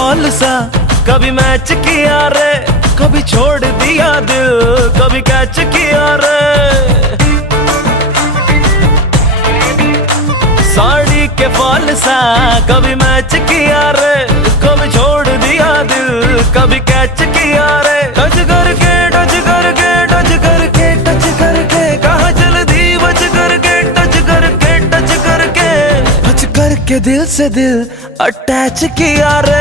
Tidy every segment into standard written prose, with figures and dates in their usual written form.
Fall सा कभी match किया रे, कभी छोड़ दिया दिल, कभी कैच किया रे। साड़ी के फॉल सा कभी मैच किया रे, कभी छोड़ दिया दिल, कभी कैच किया रे। टच करके टच करके टच करके टच करके कहाँ चल दी बच करके टच करके टच करके टच करके दिल से दिल अटैच किया रे,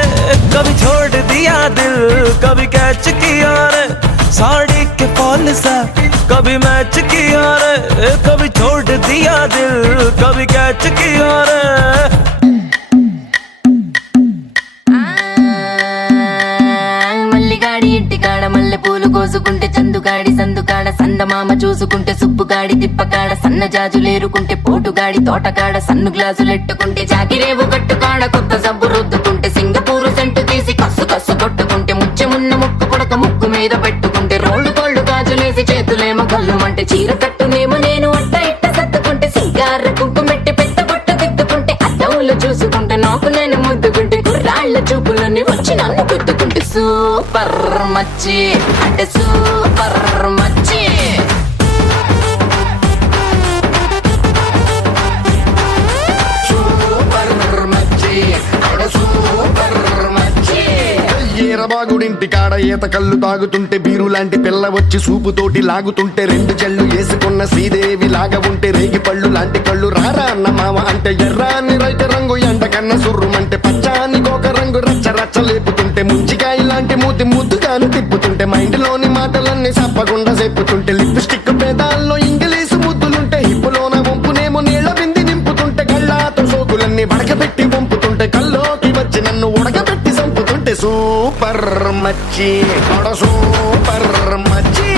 कभी छोड़ दिया दिल, कभी कैच किया रे। साड़ी के फॉल सा कभी मैच किया रे, कभी छोड़ दिया दिल, कभी कैच किया रे। మల్లిగాడి ఇంటికాడ మల్లె పూలు కోసుకుంటే చందుగాడి సందుకాడ సందమామ చూసుకుంటే సుబ్బుగాడి తిప్పకాడ సన్న జాజులేరుకుంటే పోటుగాడి తోటకాడ సన్ను గ్లాసులెట్టుకుంటే జాకిరేవు గట్టుకాడ కొత్త సబ్బు రుద్దుకుంటే సింగపూరు సెంటు తీసి కస్సు కస్సు కొట్టుకుంటే ముచ్చెమున్న ముక్కు కొడక ముక్కు మీద పెట్టుకుంటే రోడ్డు కోళ్ళు గాజులేసి చేతులేమో కళ్ళుమంటే చీర కట్టునేమో నేను అట్ట ఇట్ట సర్దుకుంటే సింగార కుంకుమెట్టి పెద్ద బొట్టు దిద్దుకుంటే అద్దంలో చూసుకుంటే నాకు నేను ముద్దుకుంటే కుర్రాళ్ళ చూపులని వచ్చి నన్ను గుద్దుకుంటే సూపర్ మచ్చి అంటే సూపర్ మచ్చి। ఏరబాగుడింటి కాడ ఈత కళ్ళు తాగుతుంటే బీరు లాంటి పిల్ల వచ్చి సూపుతోటి లాగుతుంటే రెండు జల్లు వేసుకున్న శ్రీదేవి లాగా ఉంటే రేగి పళ్ళు లాంటి కళ్ళు రారా అన్న మామ అంటే ఎర్రాని రైత రంగు ఎండ కన్న సుర్రుమంటే పచ్చాని గోక రంగు రచ్చ రచ్చ లేపుతుంటే ముంచికాయ లాంటి మూతి ముద్దుగాను తిప్పుతుంటే మైండ్లోని మాటలన్నీ సప్పకుండా చెప్పుతుంటే లిప్స్టిక్ పేదాల్లో ఇంగ్లీషు ముద్దులుంటే హిప్పులోన వంపునేమో నీళ్ల బింది నింపుతుంటే కళ్ళాతో సోకులన్నీ వడకబెట్టి వంపుతుంటే కల్లోకి వచ్చి నన్ను ఉడకబెట్టి సంపుతుంటే సూపర్ మచ్చి సూపర్ మచ్చి।